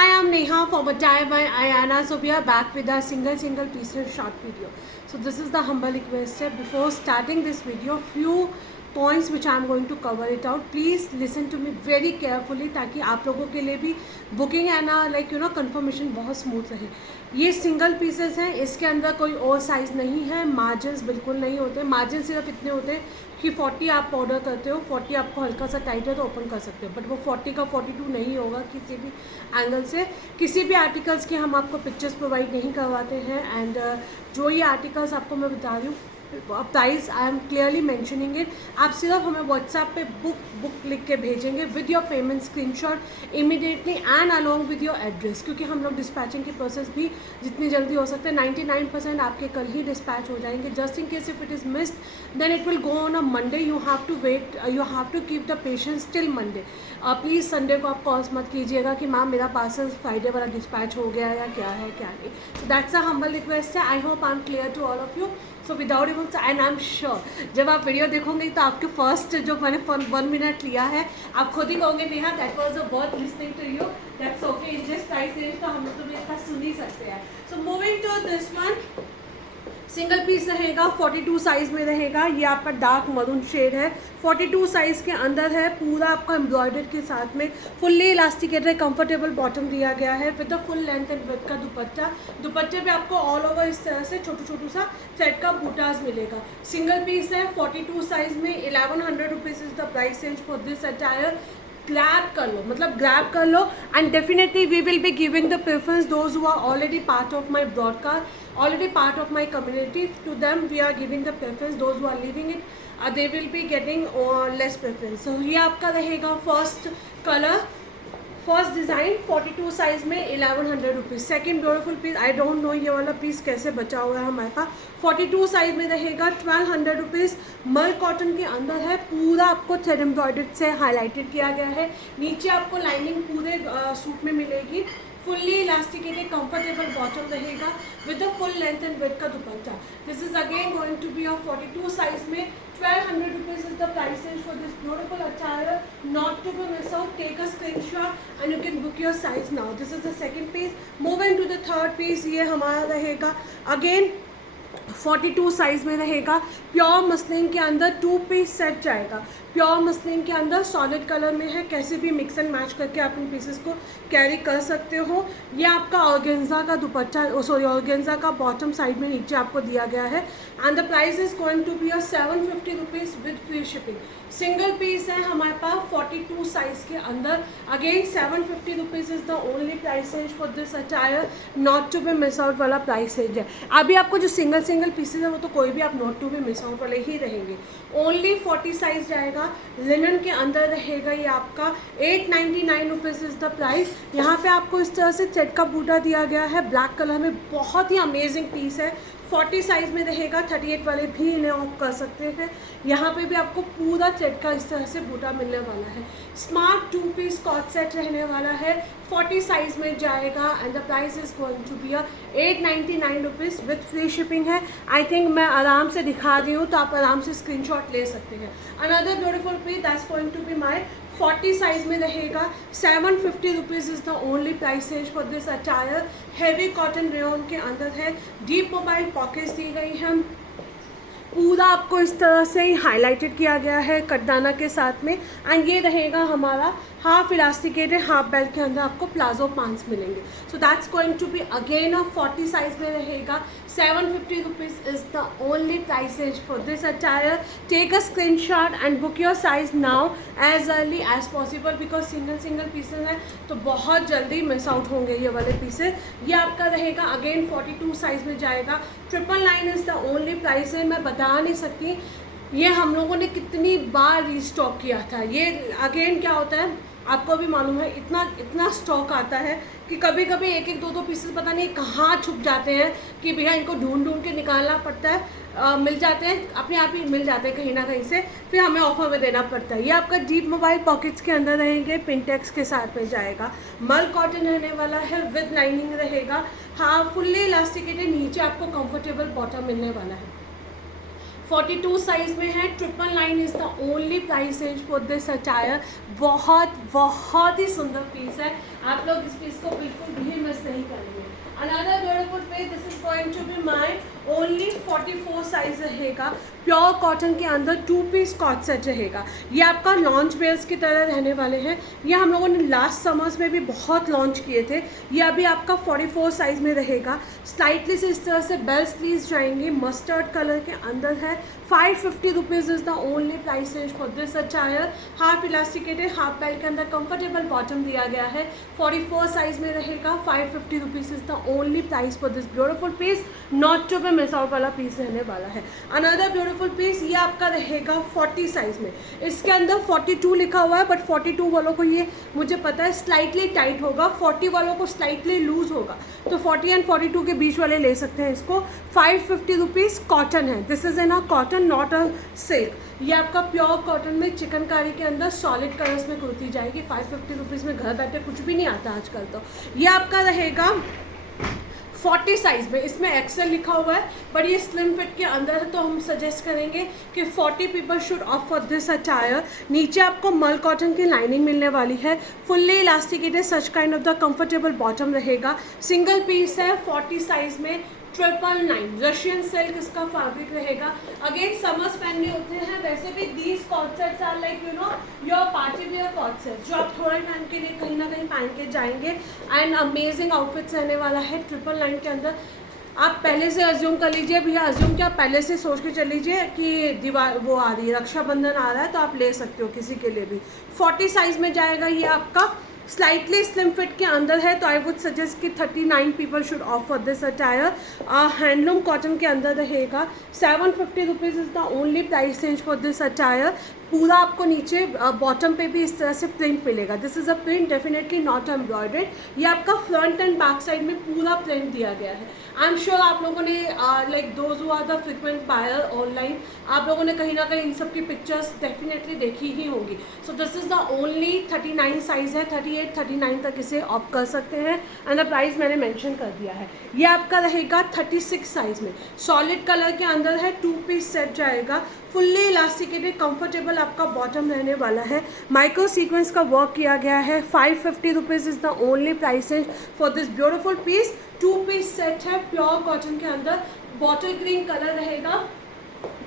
Hi, I'm Neha from Attire by Ayana. So we are back with a single piece of short video. So this is the humble request. Before starting this video, few points which I am going to cover it out. Please listen to me very carefully ताकि आप लोगों के लिए भी booking है ना confirmation बहुत smooth रहे. ये सिंगल पीसेस हैं, इसके अंदर कोई और साइज़ नहीं है, मार्जिन्स बिल्कुल नहीं होते. मार्जिन सिर्फ इतने होते हैं कि 40 आप ऑर्डर करते हो, 40 आपको हल्का सा टाइट है तो ओपन कर सकते हो, बट वो 40 का 42 नहीं होगा किसी भी एंगल से. किसी भी आर्टिकल्स की हम आपको पिक्चर्स प्रोवाइड नहीं करवाते हैं. एंड जो ये आर्टिकल्स आपको मैं बता रही हूँ price I am clearly mentioning it. आप सिर्फ हमें व्हाट्सएप पे बुक लिख के भेजेंगे with your payment screenshot immediately and along with your address, क्योंकि हम लोग डिस्पैचिंग की प्रोसेस भी जितनी जल्दी हो सकता है 99% आपके कल ही डिस्पैच हो जाएंगे. Just in case if it is missed then it will go on a Monday. You have to wait, you have to keep the patience till Monday. Please Sunday को आप कॉल्स मत कीजिएगा कि मैम मेरा parcel Friday वाला dispatch हो गया या क्या है क्या नहीं. So that's a humble request है. I hope I am clear to all of you. So without even and I am sure जब आप वीडियो देखोगे तो आपके फर्स्ट जो मैंने 1 मिनट लिया है आप खुद ही कहोगे Neha that was a worth listening to you. That's okay. In this price range तो हम लोग तो इतना सुन ही सकते हैं. So moving to this one, single piece रहेगा, 42 साइज़ में रहेगा. ये आपका डार्क मरून शेड है, 42 साइज़ के अंदर है. पूरा आपका एम्ब्रॉयडर्ड के साथ में फुल्ली इलास्टिकेटेड कंफर्टेबल बॉटम दिया गया है with the full length and width का दुपट्टा. दुपट्टे पे आपको ऑल ओवर इस तरह से छोटू सा थ्रेड का बूटाज मिलेगा. सिंगल पीस है, 42 साइज़ में. 1100 rupees is the price range for this attire. Grab कर लो, मतलब ग्रैब कर लो. And definitely we will be giving the preference those who are already part of my broadcast, already part of my community. To them we are giving the preference. Those who are leaving it they will be getting less preference. So ये आपका रहेगा first colour, first design 42 size में 1100 rupees. Second beautiful piece, I don't know ये वाला piece कैसे बचा हुआ है हमारे पास. 42 साइज़ में रहेगा 1200 रुपीज़. मल कॉटन के अंदर है, पूरा आपको थ्रेड एम्ब्रॉयडर्ड से हाईलाइटेड किया गया है. नीचे आपको लाइनिंग पूरे सूट में मिलेगी. फुल्ली इलास्टिकेटेड कंफर्टेबल बॉटम रहेगा with the full length and width का dupatta. This is again going to be of 42 size में. 1200 rupees is the price range for this beautiful attire. Not to be miss out. Take a screenshot and you can book your size now. This is the second piece. Move in to the third piece. ये हमारा रहेगा again 42 size में रहेगा. Pure muslin के अंदर 2 piece set जाएगा. Pure muslin के अंदर सॉलिड कलर में है. कैसे भी मिक्स एंड मैच करके आप इन पीसेस को कैरी कर सकते हो. ये आपका ऑर्गेन्जा का दुपट्टा, सॉरी ऑर्गेन्जा का बॉटम साइड में नीचे आपको दिया गया है. And the price is going to be 750 rupees with free shipping. Single piece है हमारे पास 42 साइज़ के अंदर. Again 750 rupees is the only price range for this attire. Not to be miss out वाला प्राइस रेंज है. अभी आपको जो सिंगल पीसेज है वो तो कोई भी आप not to be miss out वाले ही रहेंगे. ओनली 40 साइज़ जाएगा. लिनन के अंदर रहेगा. ये आपका 899 रुपीज़ इज़ द प्राइस. यहाँ पे आपको इस तरह से थ्रेड का बूटा दिया गया है ब्लैक कलर में. बहुत ही अमेजिंग पीस है. 40 साइज़ में रहेगा. 38 वाले भी इन्हें ऑफ कर सकते हैं. यहाँ पे भी आपको पूरा थ्रेड का इस तरह से बूटा मिलने वाला है. स्मार्ट 2 पीस कॉट सेट रहने वाला है. 40 साइज़ में जाएगा and the price is going to be 899 rupees with free shipping है. आई थिंक मैं आराम से दिखा रही हूँ तो आप आराम से स्क्रीनशॉट ले सकते हैं. Another beautiful piece that's going to be my 40 size में रहेगा. 750 rupees is the only price range for this attire. Heavy cotton rayon के अंदर है. डीप मोबाइल पॉकेट्स दी गई हैं. पूरा आपको इस तरह से ही हाईलाइटेड किया गया है कटदाना के साथ में. एंड ये रहेगा हमारा हाफ इलास्टिकेटेड हाफ बेल्ट के अंदर आपको प्लाजो पांच मिलेंगे. So that's going to be again off 40 size में रहेगा. 750 rupees is the only price range for this attire. Take a screenshot and book your size now as early as possible because single pieces हैं तो बहुत जल्दी miss out होंगे ये वाले pieces. ये आपका रहेगा अगेन 42 साइज़ में जाएगा. 999 इज़ द ओनली प्राइस है. मैं बता नहीं सकती ये हम लोगों ने कितनी बार रीस्टॉक किया था. ये अगेन क्या होता है आपको भी मालूम है, इतना स्टॉक आता है कि कभी कभी एक दो पीसेस पता नहीं कहाँ छुप जाते हैं कि भैया इनको ढूंढ के निकालना पड़ता है. मिल जाते हैं अपने आप ही मिल जाते हैं कहीं ना कहीं से, फिर हमें ऑफर में देना पड़ता है. ये आपका डीप मोबाइल पॉकेट्स के अंदर रहेंगे. पिंटेक्स के साथ में जाएगा. मल कॉटन रहने वाला है विद लाइनिंग रहेगा. हाँ फुल्ली इलास्टिकेटेड. नीचे आपको कंफर्टेबल बॉटम मिलने वाला है. 42 साइज में है, 999 is the only price range for this attire. बहुत ही सुंदर पीस है, आप लोग इस पीस को बिल्कुल भी मिस नहीं करेंगे। Another beautiful piece, this is going to be my only 44 size रहेगा, प्योर कॉटन के अंदर 2 पीस कॉट सेट रहेगा। ये आपका लॉन्च वेयर्स की तरह रहने वाले हैं। ये हम लोगों ने लास्ट समर्स में भी बहुत लॉन्च किए थे। ये अभी आपका 44 साइज में रहेगा। स्लाइटली से इस तरह से बेल स्लीव्स जाएंगी, मस्टर्ड कलर के अंदर है। 550 rupees is the only price range for this attire. Half elasticated, half belt के अंदर कंफर्टेबल बॉटम दिया गया है। 44 साइज में रहेगा। 550 rupees is the only price for this beautiful piece. Not to be miss out वाला पीस रहने वाला है। अनदर ब्यूटीफुल पीस, ये आपका रहेगा 40 साइज में। इसके अंदर 42 लिखा हुआ है, बट 42 वालों को ये मुझे पता है स्लाइटली टाइट होगा, 40 वालों को स्लाइटली लूज होगा, तो 40 एंड 42 के बीच वाले ले सकते हैं इसको। 550 रुपीज़, कॉटन है, this is in a cotton not a silk. ये आपका प्योर कॉटन में चिकनकारी के अंदर सॉलिड कलर्स में कुर्ती जाएगी। 550 रुपीज़ में घर बैठे कुछ भी नहीं आता आजकल। तो ये आपका रहेगा 40 साइज़ में। इसमें एक्सेल लिखा हुआ है, बट ये स्लिम फिट के अंदर है, तो हम सजेस्ट करेंगे कि 40 people should off for this attire. नीचे आपको मल कॉटन की लाइनिंग मिलने वाली है, fully elasticated such kind of the comfortable bottom रहेगा। सिंगल पीस है, 40 साइज़ में, 999 रशियन सिल्क इसका फैब्रिक रहेगा। अगेन समर्स पहनने होते हैं, वैसे भी these cot sets are like your party wear cot sets, जो आप थोड़े टाइम के लिए कहीं ना कहीं पहन के जाएंगे। एंड अमेजिंग आउटफिट्स रहने वाला है 999 के अंदर। आप पहले से अज्यूम कर लीजिए भैया, अज्यूम क्या, पहले से सोच के चल लीजिए कि दिवाली वो आ रही है, रक्षाबंधन आ रहा है, तो आप ले सकते हो किसी के लिए भी। 40 साइज़ में जाएगा ये आपका, स्लाइटली स्लिम फिट के अंदर है, तो आई वुड सजेस्ट कि 39 people should off for this attire. Handloom cotton के अंदर रहेगा। 750 rupees is the only price range for this attire. पूरा आपको नीचे बॉटम पे भी इस तरह से प्रिंट मिलेगा। This is a print, definitely not embroidered. ये आपका फ्रंट एंड बैक साइड में पूरा प्रिंट दिया गया है। आई एम श्योर आप लोगों ने like those who are the frequent buyer online, आप लोगों ने कहीं ना कहीं इन सब की पिक्चर्स डेफिनेटली देखी ही होंगी। So this is the only 39 size है, 38 39 तक इसे ऑप कर सकते हैं। एंड द प्राइस मैंने मेंशन कर दिया है। ये आपका रहेगा 36 साइज़ में, सॉलिड कलर के अंदर है, 2 पीस सेट जाएगा। फुल्ली इलास्टिकेटेड कंफर्टेबल आपका बॉटम रहने वाला है। माइक्रो सीक्वेंस का वर्क किया गया है। 550 rupees is the only price range for this beautiful piece. 2 piece set है, प्योर कॉटन के अंदर, बॉटल ग्रीन कलर रहेगा।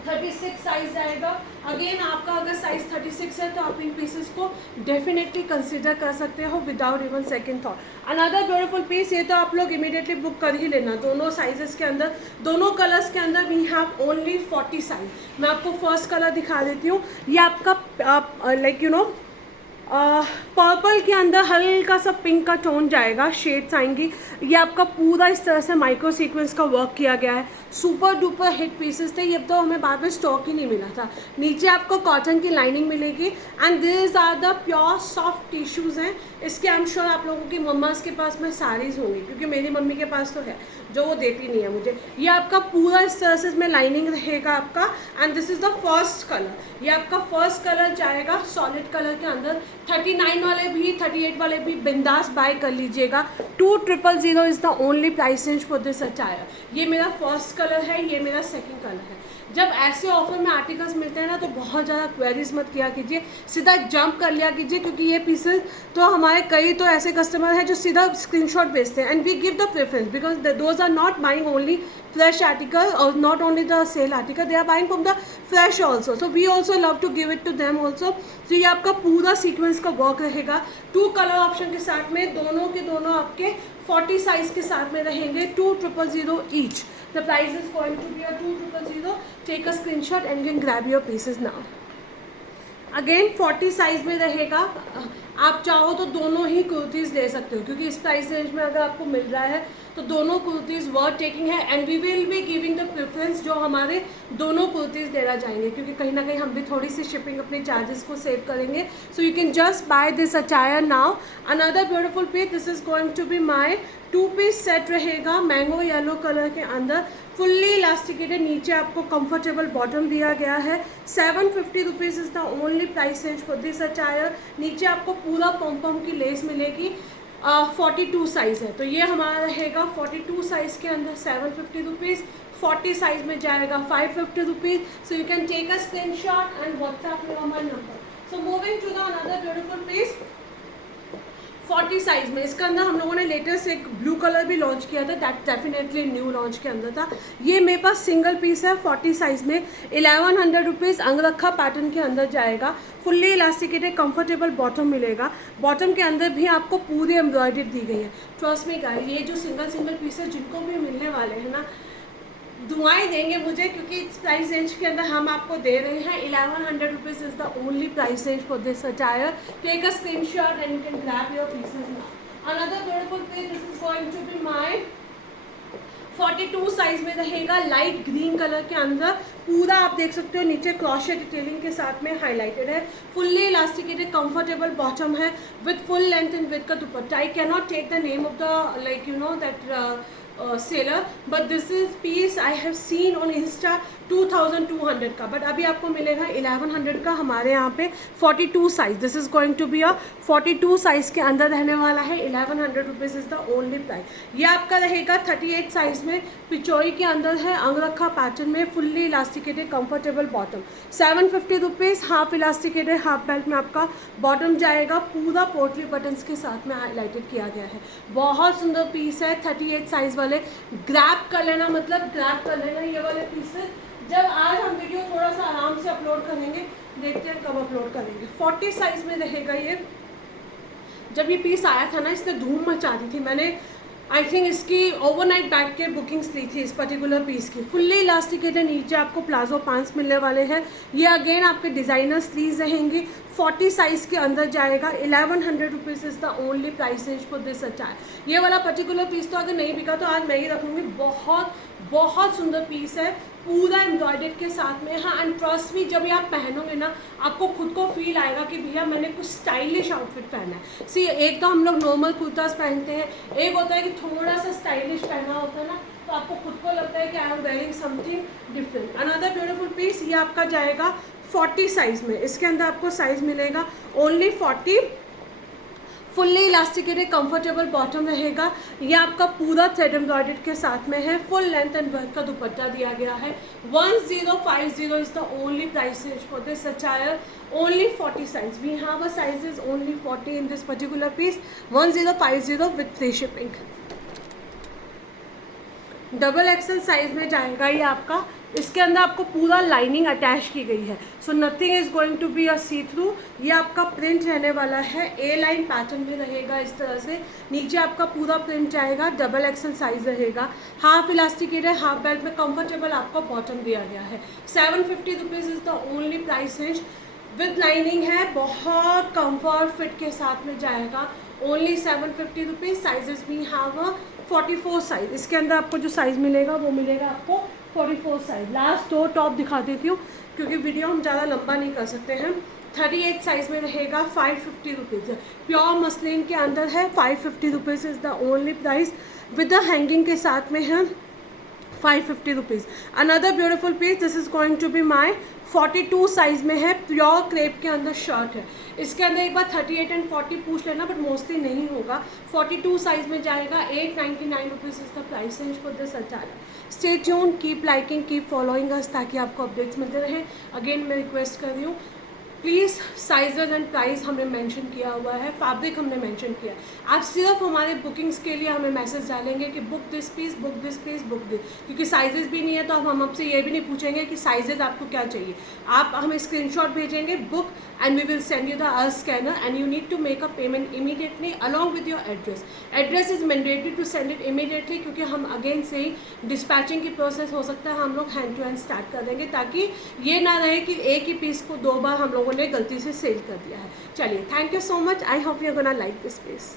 36 साइज आएगा। अगेन आपका अगर साइज 36 है तो आप इन पीसेस को डेफिनेटली कंसिडर कर सकते हो without even second thought. Another beautiful piece, ये तो आप लोग इमीडिएटली बुक कर ही लेना। दोनों साइजेस के अंदर, दोनों कलर्स के अंदर वी हैव ओनली 40 साइज। मैं आपको फर्स्ट कलर दिखा देती हूँ। ये आपका लाइक पर्पल के अंदर हल्का सा पिंक का टोन जाएगा, शेड्स आएंगी। ये आपका पूरा इस तरह से माइक्रो सीक्वेंस का वर्क किया गया है। सुपर डुपर हिट पीसेस थे ये, तो हमें बाद में स्टॉक ही नहीं मिला था। नीचे आपको कॉटन की लाइनिंग मिलेगी and this are the pure soft tissues हैं। इसके आई एम श्योर आप लोगों की मम्मास के पास में साड़ीज़ होंगी, क्योंकि मेरी मम्मी के पास तो है, जो वो देती नहीं है मुझे। ये आपका पूरा इस तरह से इसमें लाइनिंग रहेगा आपका। And this is the first colour. ये आपका फर्स्ट कलर जाएगा सॉलिड कलर के अंदर। 39 वाले भी 38 वाले भी बिंदास बाय कर लीजिएगा। 2000 is the only price range for this attire. ये मेरा फर्स्ट कलर है, ये मेरा सेकंड कलर है। जब ऐसे ऑफर में आर्टिकल्स मिलते हैं ना, तो बहुत ज़्यादा क्वेरीज मत किया कीजिए, सीधा जंप कर लिया कीजिए, क्योंकि ये पीसेस तो हमारे कई तो ऐसे कस्टमर हैं जो सीधा स्क्रीनशॉट भेजते हैं। And we give the preference because those are not buying only fresh article or not only the sale article, they are buying from the fresh also, so we also love to give it to them also. तो ये आपका पूरा sequence का work रहेगा 2 colour option के साथ में। दोनों के दोनों आपके 40 साइज के साथ में रहेंगे। 2000 each. The price is going to be a 2000. Take a screenshot and you can grab your pieces now. Again 40 size में रहेगा। आप चाहो तो दोनों ही कुर्तीज़ ले सकते हो, क्योंकि इस प्राइस रेंज में अगर आपको मिल रहा है तो दोनों कुर्तीज़ वर्थ टेकिंग है। And we will be giving the preference जो हमारे दोनों कुर्तीज़ देना जाएंगे, क्योंकि कहीं ना कहीं हम भी थोड़ी सी शिपिंग अपने चार्जेस को सेव करेंगे। So you can just buy this attire now. Another beautiful piece, this is going to be my 2 piece set रहेगा, मैंगो येलो कलर के अंदर, फुल्ली इलास्टिकेटेड। नीचे आपको कंफर्टेबल बॉटम दिया गया है। 750 rupees is the only price range for this attire. नीचे आपको पूरा पॉम की लेस मिलेगी। 42 साइज़ है, तो ये हमारा रहेगा 42 साइज़ के अंदर 750 रुपीज़। 40 साइज में जाएगा 550 rupees. So you can take a screenshot and WhatsApp me on my number. So moving to the another beautiful piece 40 size में. इसके अंदर हम लोगों ने लेटेस्ट एक ब्लू कलर भी लॉन्च किया था, दैट डेफिनेटली न्यू लॉन्च के अंदर था. ये मेरे पास सिंगल पीस है 40 साइज में. 1100 रुपीज़ अंगरखा पैटर्न के अंदर जाएगा. फुल्ली इलास्टिकेटेड कंफर्टेबल बॉटम मिलेगा. बॉटम के अंदर भी आपको पूरी एम्ब्रॉयडरी दी गई है. ट्रस्ट मी गाइस, ये जो सिंगल पीस है जिनको भी मिलने वाले हैं ना, दुआएं देंगे मुझे, क्योंकि इस प्राइस रेंज के अंदर हम आपको दे रहे हैं. 1100 rupees is the only price range for this attire. Take a screenshot and you can grab your pieces now. Another beautiful piece, this is going to be my 42 size में रहेगा. Light green colour के अंदर पूरा आप देख सकते हो नीचे क्रोशे डिटेलिंग के साथ में हाईलाइटेड है. फुल्ली इलास्टिकेटेड कंफर्टेबल बॉटम है with full length and with का dupatta. I can not take the name of the like you know that seller, but this is piece I have seen on insta 2200 का, but अभी आपको मिलेगा 1100 का हमारे यहाँ पे 42 size. This is going to be a 42 size के अंदर रहने वाला है. 1100 rupees is the only price. ये आपका रहेगा 38 साइज में, पिचोई के अंदर है, अंगरखा पैटर्न में, fully elasticated comfortable bottom. 750 rupees. Half elasticated half belt में आपका बॉटम जाएगा. पूरा पोर्टली बटन्स के साथ में हाईलाइटेड किया गया है. बहुत सुंदर पीस है. 38 साइज वाले ग्रैब कर लेना, मतलब ग्रैब कर लेना ये वाले पीसेस. जब आज हम वीडियो थोड़ा सा आराम से अपलोड करेंगे, देखते हैं कब अपलोड करेंगे. 40 साइज में रहेगा ये. जब ये पीस आया था ना, इसने धूम मचा दी थी. मैंने आई थिंक इसकी ओवरनाइट बैग के बुकिंग्स ली थी इस पर्टिकुलर पीस की. फुल्ली इलास्टिकेटेड, नीचे आपको प्लाजो पैंट्स मिलने वाले हैं. ये अगेन आपके डिज़ाइनर स्लीव्स रहेंगी. 40 साइज़ के अंदर जाएगा. 1100 rupees is the only price range for this attire. ये वाला पर्टिकुलर पीस तो अगर नहीं बिका तो आज मैं ही रखूँगी. बहुत बहुत सुंदर पीस है, पूरा एम्ब्रॉयडर्ड के साथ में. हाँ, एंड ट्रस्ट मी, जब ये आप पहनोगे ना, आपको खुद को फील आएगा कि भैया मैंने कुछ स्टाइलिश आउटफिट पहना है. सी, एक तो हम लोग नॉर्मल कुर्तास पहनते हैं, एक होता है कि थोड़ा सा स्टाइलिश पहना होता है ना, तो आपको खुद को लगता है कि I am wearing something different. Another beautiful piece, ये आपका जाएगा 40 साइज़ में. इसके अंदर आपको साइज़ मिलेगा only 40. Fully elasticated comfortable bottom रहेगा. ये आपका पूरा थ्रेड एम्ब्रॉयडर्ड के साथ में है. फुल लेंथ एंड वर्क का दुपट्टा दिया गया है. 1050 is the only price range for this attire. Only 40 size. We have a sizes only 40 in this particular piece. 1050 with free shipping. Double XL size में जाएगा ये आपका. इसके अंदर आपको पूरा लाइनिंग अटैच की गई है. So nothing is going to be a see through. ये आपका प्रिंट रहने वाला है. ए लाइन पैटर्न में रहेगा इस तरह से. नीचे आपका पूरा प्रिंट जाएगा. डबल एक्सल साइज रहेगा. हाफ इलास्टिकेटेड है, हाफ बेल्ट में कंफर्टेबल आपका बॉटम दिया गया है. 750 rupees is the only price range. With lining है, बहुत कंफर्ट फिट के साथ में जाएगा. Only 750 rupees. Sizes we have a 44 size. इसके अंदर आपको जो साइज़ मिलेगा वो मिलेगा आपको 44 साइज. लास्ट दो टॉप दिखा देती हूँ क्योंकि वीडियो हम ज़्यादा लंबा नहीं कर सकते हैं. 38 साइज में रहेगा. 550 रुपीज़. प्योर मसलिन के अंदर है. 550 rupees is the only price. With the hanging के साथ में है. 550 rupees. Another beautiful piece, this is going to be my 42 size में है. प्योर क्रेप के अंदर शर्ट है. इसके अंदर एक बार 38 एंड 40 पूछ लेना, बट मोस्टली नहीं होगा. 42 साइज़ में जाएगा. 899 rupees is the price range for this attire. Stay tune, keep liking, keep following us ताकि आपको अपडेट्स मिलते रहें. अगेन मैं रिक्वेस्ट कर रही हूँ, प्लीज़ साइजेस एंड प्राइस हमने मेंशन किया हुआ है, फैब्रिक हमने मेंशन किया है. आप सिर्फ हमारे बुकिंग्स के लिए हमें मैसेज डालेंगे कि book this piece, book this piece, book this, क्योंकि साइजेस भी नहीं है तो हम आपसे ये भी नहीं पूछेंगे कि साइजेस आपको क्या चाहिए. आप हमें स्क्रीनशॉट भेजेंगे, book, and we will send you the scanner and you need to make a payment immediately along with your address. Address is mandatory to send it immediately, क्योंकि हम अगेन से ही डिस्पैचिंग की प्रोसेस हो सकता है हम लोग हैंड टू हैंड स्टार्ट कर देंगे, ताकि ये ना रहे कि एक ही पीस को 2 बार हम लोगों ने गलती से सेल कर दिया है. चलिए, thank you so much. I hope you are gonna like this piece.